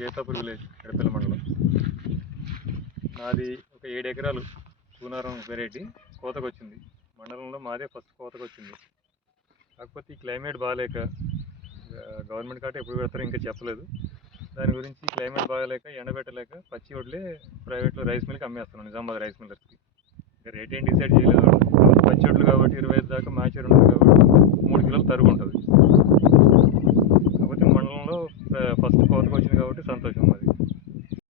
Jaitapur village Edapalli మండలం. నాది ఒక 7 ఎకరాలు పూనారం వెరైటీ కోతకు వచ్చింది. మండలంలో మాదే ఫస్ట్ కోతకు వచ్చింది. కాకపోతే ఈ క్లైమేట్ బాగాలేక గవర్నమెంట్ కాట ఎప్పుడు పెడతారో ఇంకా చెప్పలేదు. దాని గురించి క్లైమేట్ బాగాలేక ఎండబెట్టలేక పచ్చి వడ్లే ప్రైవేట్లో రైస్ మిల్కి అమ్మేస్తున్నాను, నిజామాబాద్ రైస్ మిల్లర్స్కి. ఇంకా రేట్ ఏం డిసైడ్ చేయలేదు. పచ్చి వడ్లు కాబట్టి 25 దాకా మ్యాచర్ ఉంటుంది కాబట్టి 3 కిలోలు తరుగు ఉంటుంది. కాకపోతే మండలంలో ఫస్ట్ కోతకు వచ్చింది కాబట్టి సంతోషం.